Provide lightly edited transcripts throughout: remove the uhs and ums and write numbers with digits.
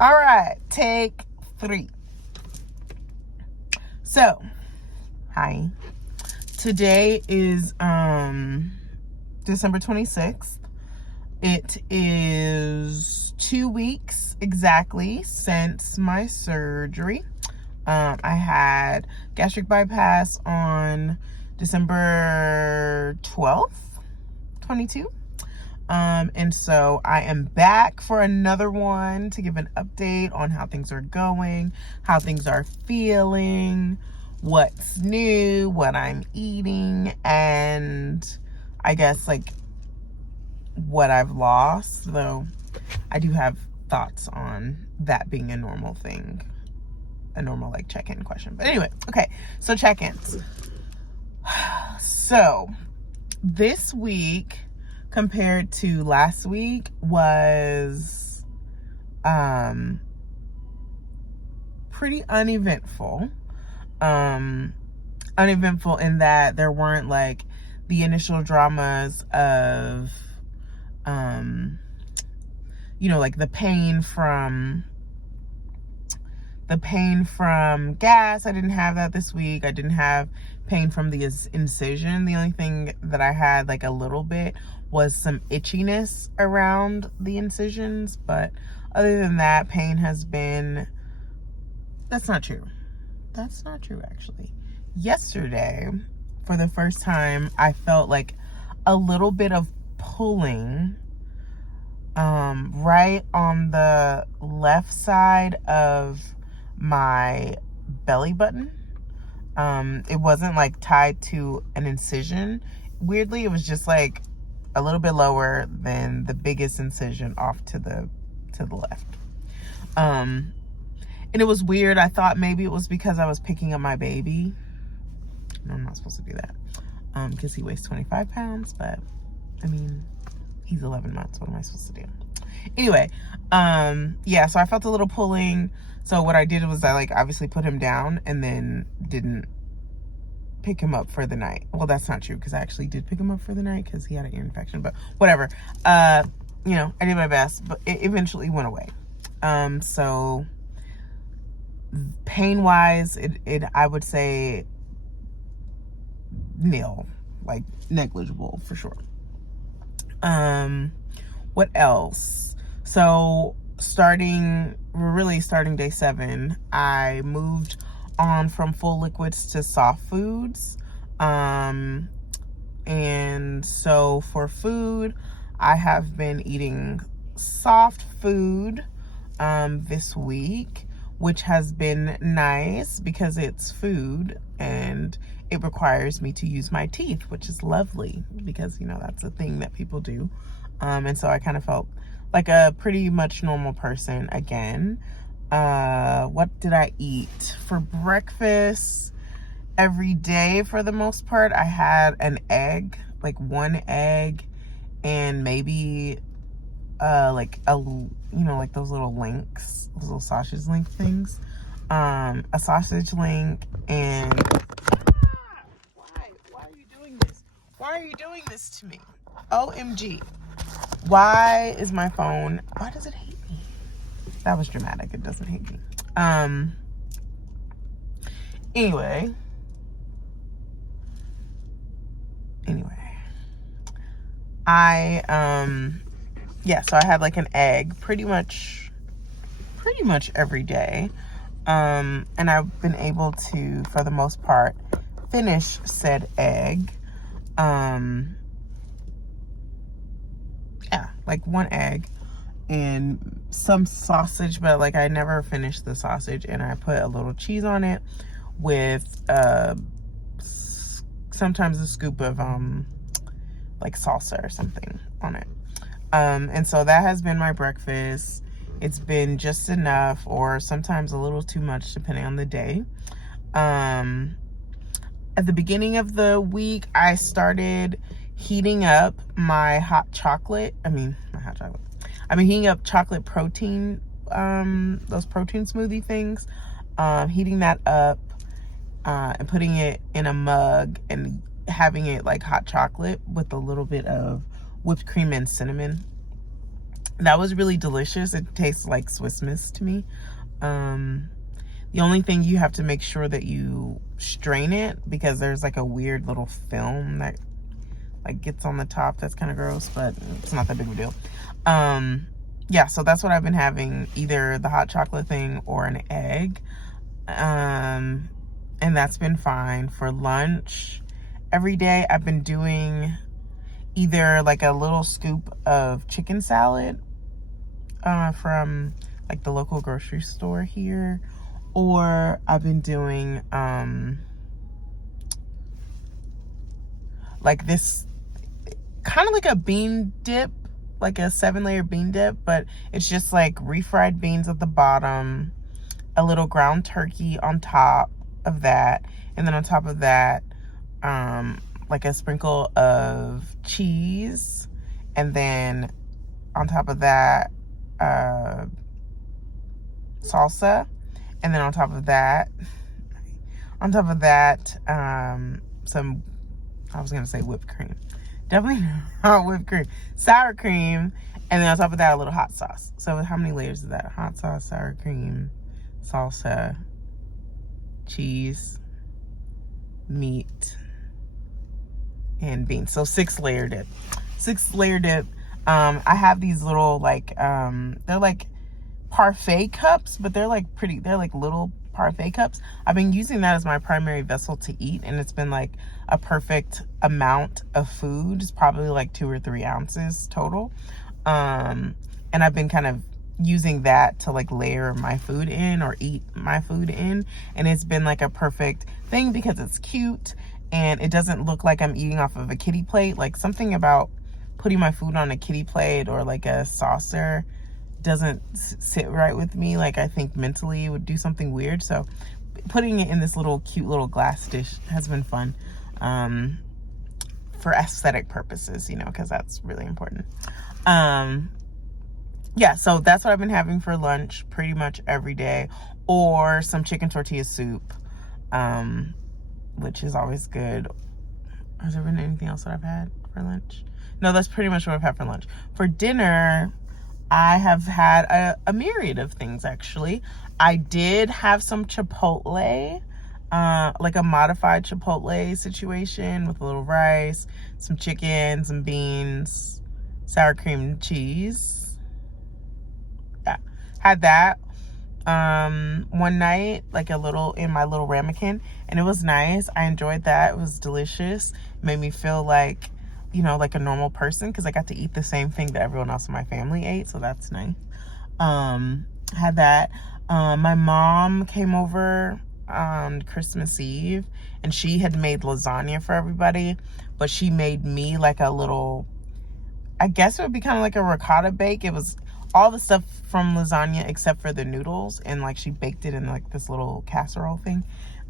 All right, take 3. So, hi. Today is December 26th. It is 2 weeks exactly since my surgery. I had gastric bypass on December 12th, 22. And so I am back for another one to give an update on how things are going, how things are feeling, what's new, what I'm eating, and I guess like what I've lost, though I do have thoughts on that being a normal thing, a normal like check-in question. But anyway, okay, so check-ins. So this week compared to last week was pretty uneventful. Uneventful in that there weren't like the initial dramas of like the pain from gas. I didn't have that this week. I didn't have pain from the incision. The only thing that I had like a little bit was some itchiness around the incisions, but other than that, pain has been... That's not true actually. Yesterday, for the first time, I felt like a little bit of pulling right on the left side of my belly button. It wasn't like tied to an incision. Weirdly, it was just like a little bit lower than the biggest incision off to the left. And it was weird. I thought maybe it was because I was picking up my baby. No, I'm not supposed to do that. Because he weighs 25 pounds, but I mean, he's 11 months. What am I supposed to do? Anyway, yeah, so I felt a little pulling. So what I did was I like obviously put him down and then didn't pick him up for the night. Well, that's not true because I actually did pick him up for the night because he had an ear infection, but whatever. I did my best, but it eventually went away. So pain wise, it I would say nil, like negligible for sure. What else? So we're really starting day 7. I moved on from full liquids to soft foods. And so for food, I have been eating soft food this week, which has been nice because it's food and it requires me to use my teeth, which is lovely because, that's a thing that people do. And so I kind of felt like a pretty much normal person again. What did I eat? For breakfast every day for the most part, I had an egg, like 1 egg, and maybe like those little links, those little sausage link things. A sausage link and... Why are you doing this? Why are you doing this to me? OMG. Why does it hate me? That was dramatic. It doesn't hate me. Anyway. So I had like an egg pretty much every day. And I've been able to, for the most part, finish said egg. Like 1 egg and some sausage, but like I never finished the sausage, and I put a little cheese on it with sometimes a scoop of like salsa or something on it. And so that has been my breakfast. It's been just enough, or sometimes a little too much depending on the day. At the beginning of the week, I started heating up my hot chocolate. I've been heating up chocolate protein, those protein smoothie things, heating that up, and putting it in a mug and having it like hot chocolate with a little bit of whipped cream and cinnamon. That was really delicious. It tastes like Swiss Miss to me. The only thing, you have to make sure that you strain it, because there's like a weird little film that like gets on the top. That's kind of gross, but it's not that big of a deal. Yeah, so that's what I've been having, either the hot chocolate thing or an egg. And that's been fine. For lunch every day, I've been doing either like a little scoop of chicken salad from like the local grocery store here, or I've been doing like this kind of like a bean dip, like a 7-layer bean dip, but it's just like refried beans at the bottom, a little ground turkey on top of that, and then on top of that like a sprinkle of cheese, and then on top of that salsa, and then on top of that some, I was gonna say whipped cream, definitely not whipped cream, sour cream, and then on top of that a little hot sauce. So how many layers is that? Hot sauce, sour cream, salsa, cheese, meat, and beans. So 6-layer dip. I have these little like they're like parfait cups, but they're like little parfait cups. I've been using that as my primary vessel to eat, and it's been like a perfect amount of food. It's probably like 2 or 3 ounces total. And I've been kind of using that to like layer my food in or eat my food in, and it's been like a perfect thing because it's cute and it doesn't look like I'm eating off of a kiddie plate. Like, something about putting my food on a kiddie plate or like a saucer doesn't sit right with me. Like, I think mentally it would do something weird. So putting it in this little cute little glass dish has been fun, for aesthetic purposes, you know, because that's really important. Yeah, so that's what I've been having for lunch pretty much every day, or some chicken tortilla soup, which is always good. Has there been anything else that I've had for lunch? No, that's pretty much what I've had for lunch. For dinner, I have had a myriad of things, actually. I did have some Chipotle, like a modified Chipotle situation with a little rice, some chicken, some beans, sour cream and cheese. Yeah, had that one night, like a little in my little ramekin, and it was nice. I enjoyed that. It was delicious. It made me feel like, you know, like a normal person, because I got to eat the same thing that everyone else in my family ate, so that's nice. Had that. My mom came over on Christmas Eve, and she had made lasagna for everybody, but she made me like a little, I guess it would be kind of like a ricotta bake. It was all the stuff from lasagna except for the noodles, and like she baked it in like this little casserole thing.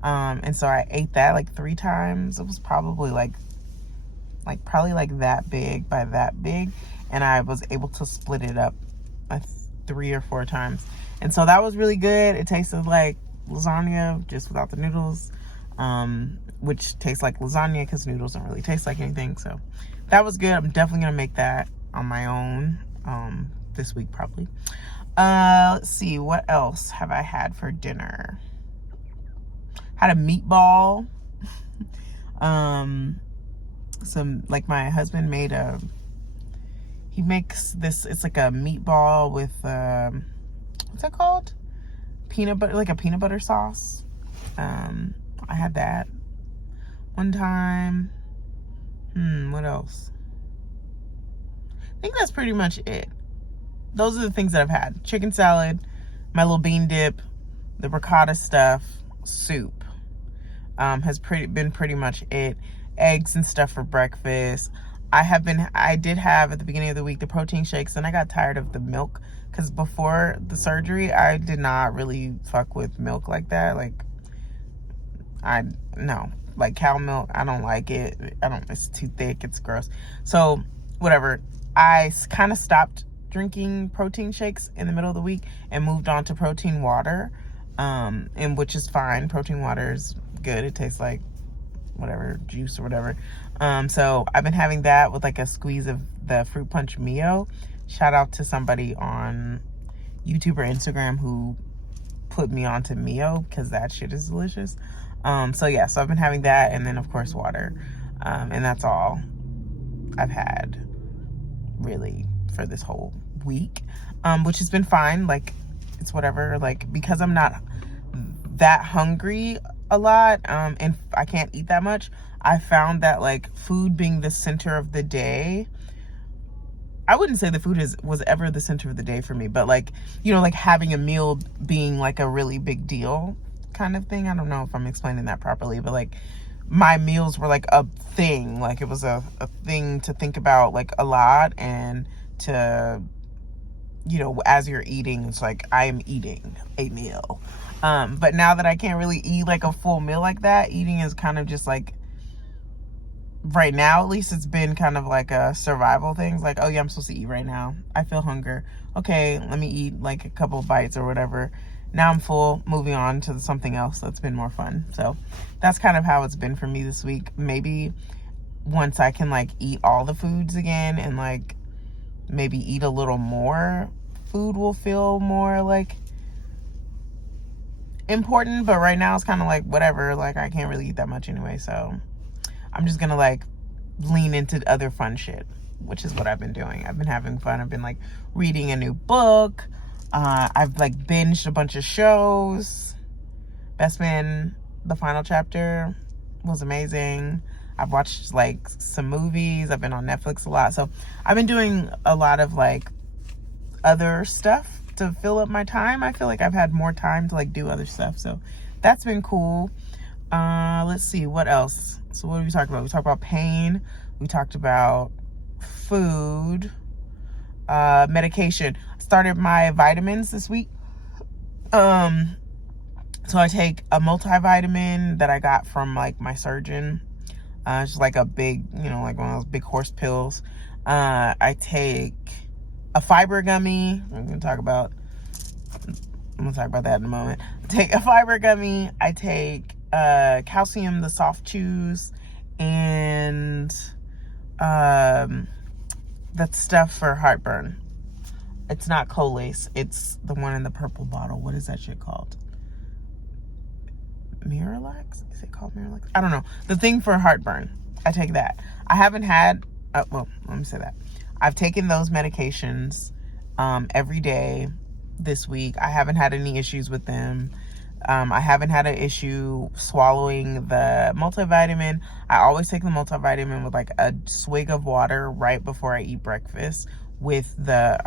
And so I ate that like 3 times. It was probably like that big by that big, and I was able to split it up 3 or 4 times, and so that was really good. It tasted like lasagna just without the noodles, which tastes like lasagna because noodles don't really taste like anything. So that was good. I'm definitely gonna make that on my own this week probably. Let's see, what else have I had for dinner? Had a meatball. Some, like, my husband made he makes this, it's like a meatball with what's that called, peanut butter, like a peanut butter sauce. I had that one time. What else? I think that's pretty much it. Those are the things that I've had. Chicken salad, my little bean dip, the ricotta stuff, soup, has been pretty much it. Eggs and stuff for breakfast. I did have at the beginning of the week the protein shakes, and I got tired of the milk, because before the surgery I did not really fuck with milk like that. Like, like cow milk, I don't like it. It's too thick, it's gross. So whatever, I kind of stopped drinking protein shakes in the middle of the week and moved on to protein water, and which is fine. Protein water is good. It tastes like whatever juice or whatever. So I've been having that with like a squeeze of the fruit punch Mio. Shout out to somebody on YouTube or Instagram who put me onto Mio, because that shit is delicious. So yeah, so I've been having that, and then of course water, and that's all I've had really for this whole week, which has been fine. Like, it's whatever, like, because I'm not that hungry a lot, and I can't eat that much. I found that, like, food being the center of the day, I wouldn't say the food was ever the center of the day for me, but, like, you know, like having a meal being like a really big deal kind of thing. I don't know if I'm explaining that properly, but like my meals were like a thing. Like, it was a thing to think about, like, a lot, and to, you know, as you're eating, it's like I am eating a meal. But now that I can't really eat like a full meal like that, eating is kind of just like, right now at least, it's been kind of like a survival thing. It's like, oh yeah, I'm supposed to eat right now. I feel hunger. Okay, let me eat like a couple of bites or whatever. Now I'm full, moving on to something else that's been more fun. So that's kind of how it's been for me this week. Maybe once I can like eat all the foods again, and like maybe eat a little more, food will feel more like important. But right now it's kind of like whatever, like I can't really eat that much anyway, so I'm just gonna like lean into other fun shit, which is what I've been doing. I've been having fun. I've been like reading a new book. I've like binged a bunch of shows. Best Man, the final chapter was amazing. I've watched like some movies. I've been on Netflix a lot. So I've been doing a lot of like other stuff to fill up my time. I feel like I've had more time to like do other stuff. So that's been cool. Let's see, what else? So what did we talk about? We talked about pain. We talked about food, medication. I started my vitamins this week. So I take a multivitamin that I got from like my surgeon. It's just like a big, you know, like one of those big horse pills. I take a fiber gummy. I'm gonna talk about that in a moment. I take a fiber gummy. I take calcium, the soft chews, and that stuff for heartburn. It's not Colace. It's the one in the purple bottle. What is that shit called? Miralax? Is it called Miralax? I don't know. The thing for heartburn. I take that. I haven't had, well, let me say that. I've taken those medications every day this week. I haven't had any issues with them. I haven't had an issue swallowing the multivitamin. I always take the multivitamin with like a swig of water right before I eat breakfast, with the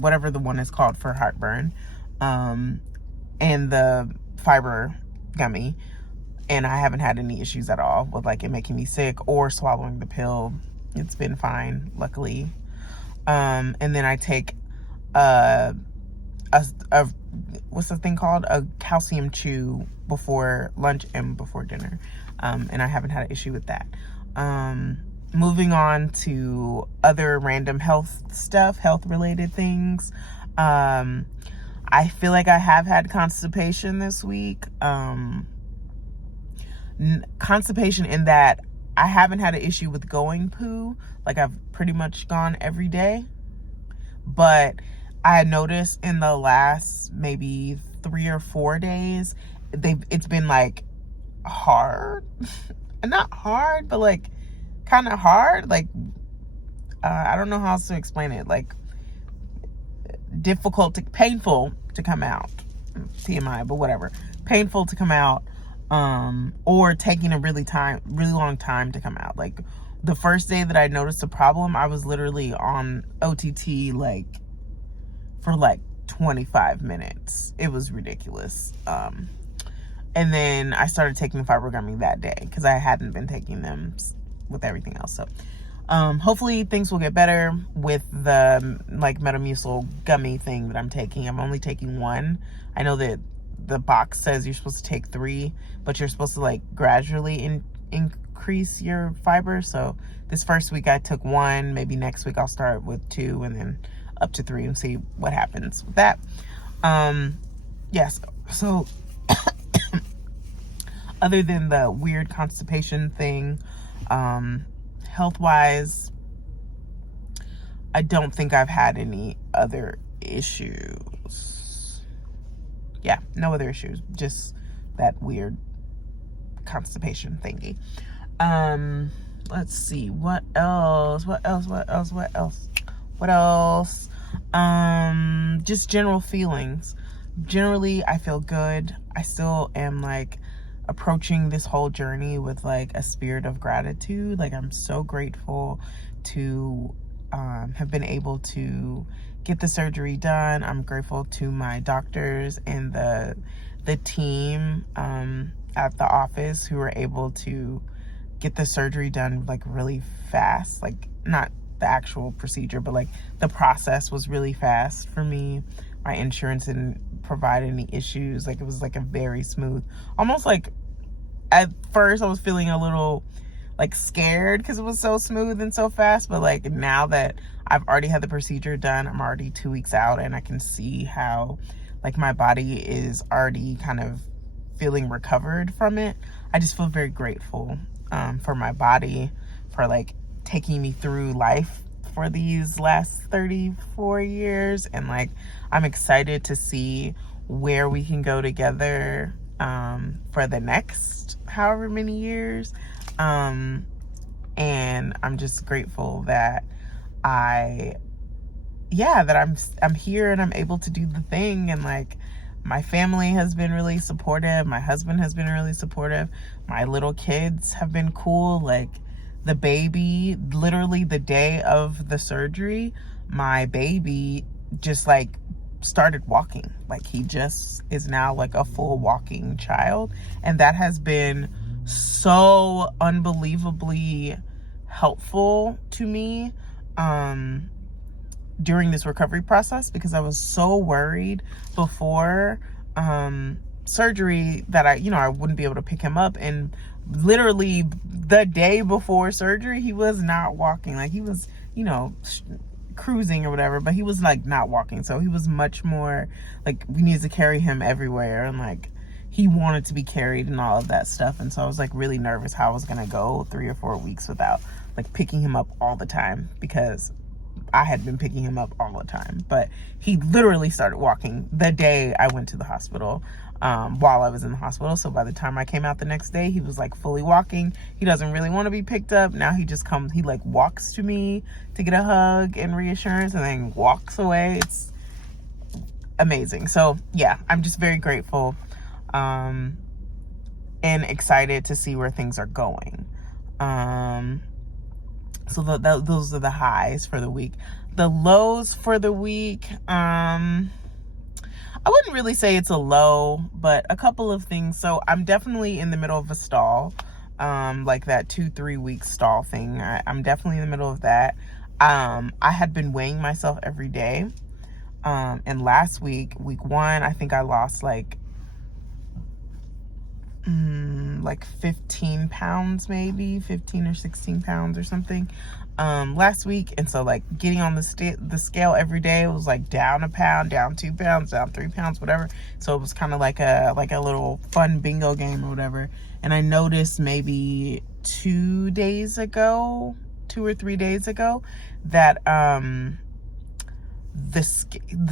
whatever the one is called for heartburn, and the fiber gummy. And I haven't had any issues at all with like it making me sick or swallowing the pill. It's been fine, luckily. And then I take what's the thing called? A calcium chew before lunch and before dinner. And I haven't had an issue with that. Moving on to other random health stuff, health related things. I feel like I have had constipation this week. Constipation in that I haven't had an issue with going poo. Like, I've pretty much gone every day. But I noticed in the last maybe 3 or 4 days, it's been like hard. Not hard, but like kind of hard. Like, I don't know how else to explain it. Like, painful to come out. TMI, but whatever. Painful to come out. Or taking a really long time to come out. Like, the first day that I noticed a problem, I was literally on OTT like for like 25 minutes. It was ridiculous. And then I started taking fiber gummy that day because I hadn't been taking them with everything else. So hopefully things will get better with the like Metamucil gummy thing that I'm taking. I'm only taking one. I know that the box says you're supposed to take 3, but you're supposed to like gradually increase your fiber. So this first week I took 1. Maybe next week I'll start with 2 and then up to 3 and see what happens with that. Yes. So other than the weird constipation thing, Health-wise, I don't think I've had any other issues. Yeah, no other issues. Just that weird constipation thingy. Let's see. What else? Just general feelings. Generally, I feel good. I still am like approaching this whole journey with like a spirit of gratitude. Like, I'm so grateful to have been able to get the surgery done. I'm grateful to my doctors and the team at the office who were able to get the surgery done like really fast. Like, not the actual procedure, but like the process was really fast for me. My insurance didn't provide any issues. Like, it was like a very smooth, almost like, at first I was feeling a little like scared because it was so smooth and so fast, but like now that I've already had the procedure done, I'm already 2 weeks out, and I can see how like my body is already kind of feeling recovered from it. I just feel very grateful for my body for like taking me through life for these last 34 years, and like I'm excited to see where we can go together for the next however many years. And I'm just grateful that I'm here and I'm able to do the thing. And like, my family has been really supportive. My husband has been really supportive. My little kids have been cool. Like, the baby, literally the day of the surgery, my baby just like started walking. Like, he just is now like a full walking child. And that has been so unbelievably helpful to me during this recovery process, because I was so worried before surgery that I wouldn't be able to pick him up. And literally the day before surgery, he was not walking. Like, he was cruising or whatever, but he was like not walking. So he was much more like, we needed to carry him everywhere, and like he wanted to be carried and all of that stuff. And so I was like really nervous how I was gonna go 3 or 4 weeks without like picking him up all the time, because I had been picking him up all the time. But he literally started walking the day I went to the hospital, while I was in the hospital. So by the time I came out the next day, he was like fully walking. He doesn't really want to be picked up. Now he just comes, he like walks to me to get a hug and reassurance, and then walks away. It's amazing. So yeah, I'm just very grateful and excited to see where things are going. So those are the highs for the week. The lows for the week, I wouldn't really say it's a low, but a couple of things. So I'm definitely in the middle of a stall, like that 2-3 week stall thing. I'm definitely in the middle of that. I had been weighing myself every day. And last week 1, I think I lost like 15 pounds, maybe 15 or 16 pounds or something last week. And so like getting on the scale every day was like down a pound, down 2 pounds, down 3 pounds, whatever. So it was kind of like a little fun bingo game or whatever. And I noticed maybe 2 or 3 days ago that the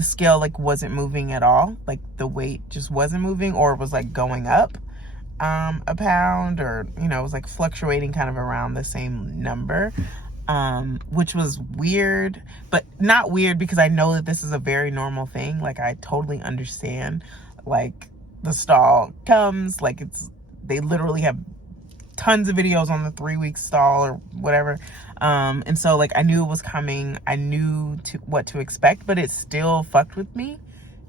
scale like wasn't moving at all. Like, the weight just wasn't moving, or it was like going up a pound, or it was like fluctuating kind of around the same number, which was weird, but not weird because I know that this is a very normal thing. Like, I totally understand, like, the stall comes, like, they literally have tons of videos on the 3-week stall or whatever, and so like I knew it was coming. I knew what to expect, but it still fucked with me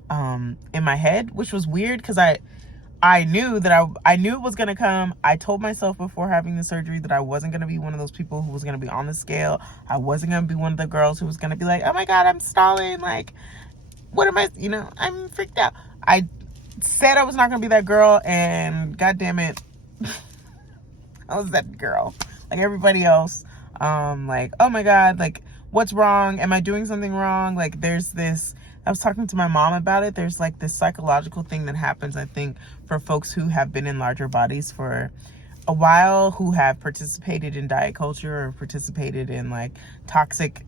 in my head, which was weird, because I knew that I knew it was going to come. I told myself before having the surgery that I wasn't going to be one of those people who was going to be on the scale. I wasn't going to be one of the girls who was going to be like, oh my God, I'm stalling. Like, what am I, I'm freaked out. I said I was not going to be that girl, and God damn it, I was that girl. Like everybody else. Like, oh my God, like, what's wrong? Am I doing something wrong? Like, there's this, I was talking to my mom about it. There's like this psychological thing that happens, I think, for folks who have been in larger bodies for a while who have participated in diet culture or participated in like toxic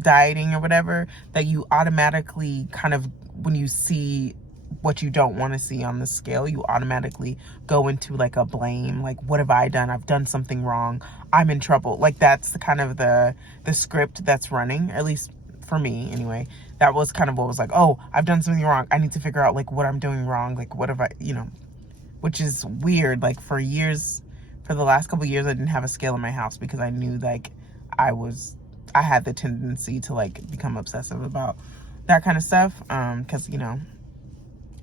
dieting or whatever, that you automatically kind of, when you see what you don't want to see on the scale, you automatically go into like a blame, like, what have I done? I've done something wrong, I'm in trouble. Like, that's the kind of the script that's running, at least for me anyway. That was kind of what was like, oh, I've done something wrong, I need to figure out like what I'm doing wrong, like what have I, which is weird. Like, for the last couple of years, I didn't have a scale in my house because I knew like I had the tendency to like become obsessive about that kind of stuff. Because,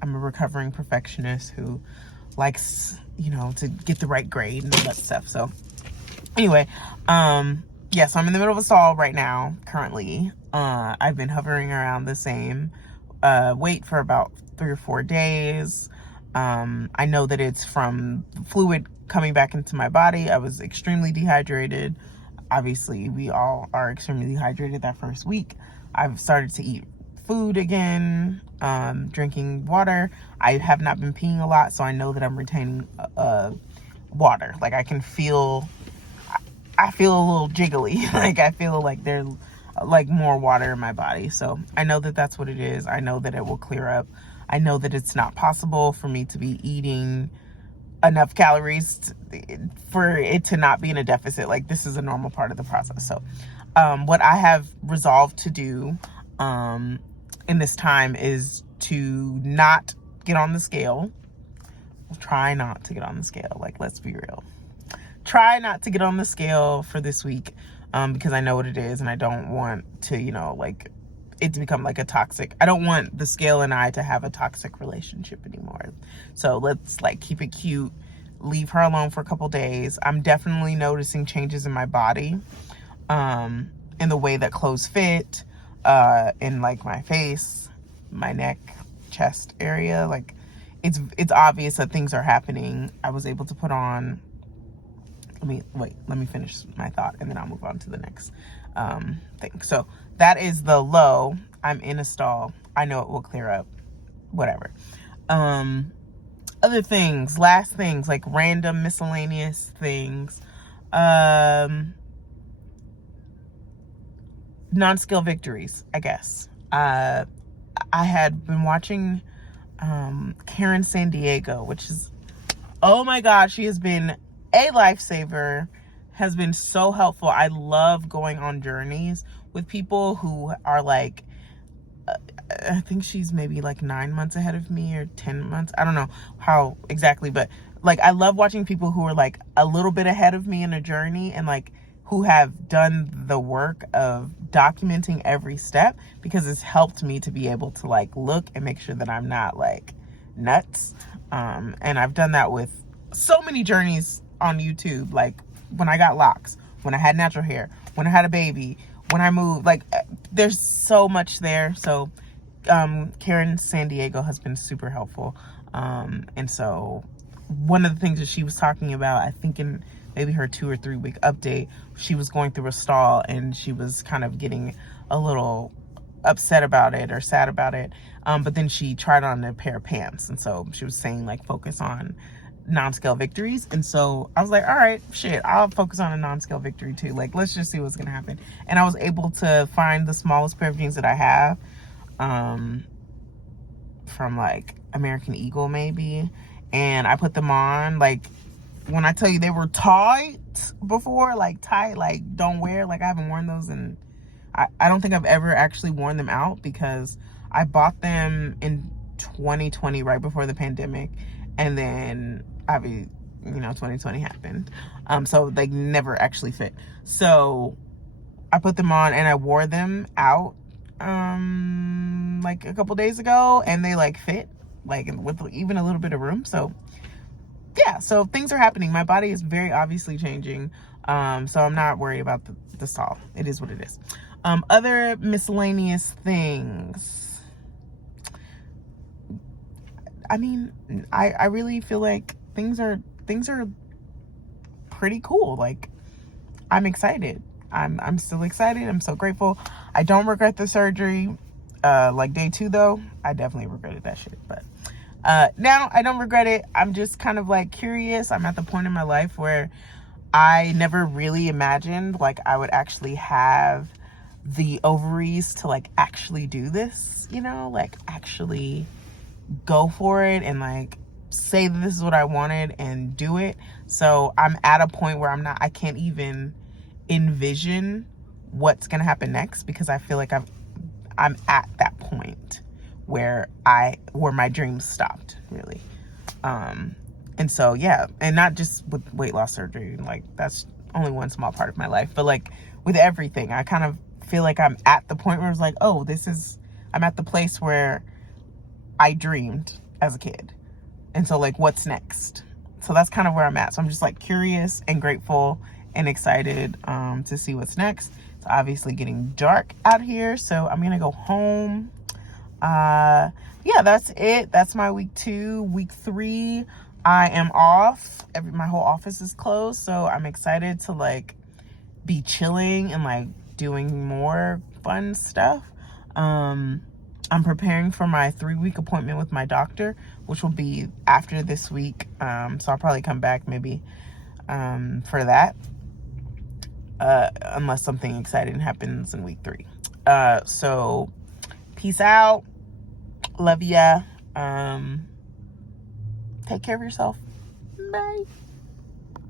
I'm a recovering perfectionist who likes, to get the right grade and all that stuff. So anyway, yeah, so I'm in the middle of a stall right now, currently. I've been hovering around the same weight for about 3 or 4 days. I know that it's from fluid coming back into my body. I was extremely dehydrated. Obviously, we all are extremely dehydrated that first week. I've started to eat food again, drinking water. I have not been peeing a lot, so I know that I'm retaining water. Like, I feel a little jiggly. Like, I feel like there's like more water in my body. So I know that that's what it is. I know that it will clear up. I know that it's not possible for me to be eating enough calories for it to not be in a deficit. Like, this is a normal part of the process. So what I have resolved to do in this time is to not get on the scale. Try not to get on the scale. Like, let's be real. Try not to get on the scale for this week, because I know what it is, and I don't want to, like, it to become like a toxic. I don't want the scale and I to have a toxic relationship anymore. So let's like keep it cute, leave her alone for a couple days. I'm definitely noticing changes in my body, in the way that clothes fit, in like my face, my neck, chest area. Like, it's obvious that things are happening. I was able to put on, let me finish my thought and then I'll move on to the next thing. So that is the low. I'm in a stall. I know it will clear up, whatever. Other things, last things, like random miscellaneous things. Non-scale victories, I guess. I had been watching Karen San Diego, which is, oh my God, she has been a lifesaver, has been so helpful. I love going on journeys with people who are like, I think she's maybe like 9 months ahead of me or 10 months. I don't know how exactly, but like, I love watching people who are like a little bit ahead of me in a journey and like who have done the work of documenting every step, because it's helped me to be able to like look and make sure that I'm not like nuts. And I've done that with so many journeys on YouTube, like when I got locks, when I had natural hair, when I had a baby, when I moved. Like, there's so much there. So Karen San Diego has been super helpful. And so one of the things that she was talking about, I think in maybe her 2 or 3 week update, she was going through a stall and she was kind of getting a little upset about it or sad about it. But then she tried on a pair of pants. And so she was saying like, focus on non-scale victories. And so I was like, all right, shit, I'll focus on a non-scale victory too. Like, let's just see what's gonna happen. And I was able to find the smallest pair of jeans that I have, from like American Eagle maybe, and I put them on. Like, when I tell you they were tight before, like tight, like don't wear, like I haven't worn those, and I don't think I've ever actually worn them out, because I bought them in 2020 right before the pandemic, and then 2020 happened, so they never actually fit. So I put them on and I wore them out like a couple days ago, and they like fit, like with even a little bit of room. So yeah, so things are happening. My body is very obviously changing, so I'm not worried about the stall. It is what it is. Other miscellaneous things, I mean, I really feel like things are pretty cool. Like, I'm excited. I'm still excited. I'm so grateful. I don't regret the surgery. Like day 2 though, I definitely regretted that shit. But Now I don't regret it. I'm just kind of like curious. I'm at the point in my life where I never really imagined like I would actually have the ovaries to like actually do this, you know, like actually go for it and like say that this is what I wanted and do it. So I'm at a point where I can't even envision what's gonna happen next, because I feel like I'm at that point where my dreams stopped, really. And so yeah, and not just with weight loss surgery, like that's only one small part of my life, but like with everything, I kind of feel like I'm at the point where it's like, oh, I'm at the place where I dreamed as a kid. And so like, what's next? So that's kind of where I'm at. So I'm just like curious and grateful and excited to see what's next. It's obviously getting dark out here, so I'm gonna go home. Yeah, that's it. That's my week 2. Week 3, I am off. My whole office is closed, so I'm excited to like be chilling and like doing more fun stuff. I'm preparing for my 3-week appointment with my doctor, which will be after this week. So I'll probably come back maybe for that, unless something exciting happens in week 3. So peace out. Love ya. Take care of yourself. Bye.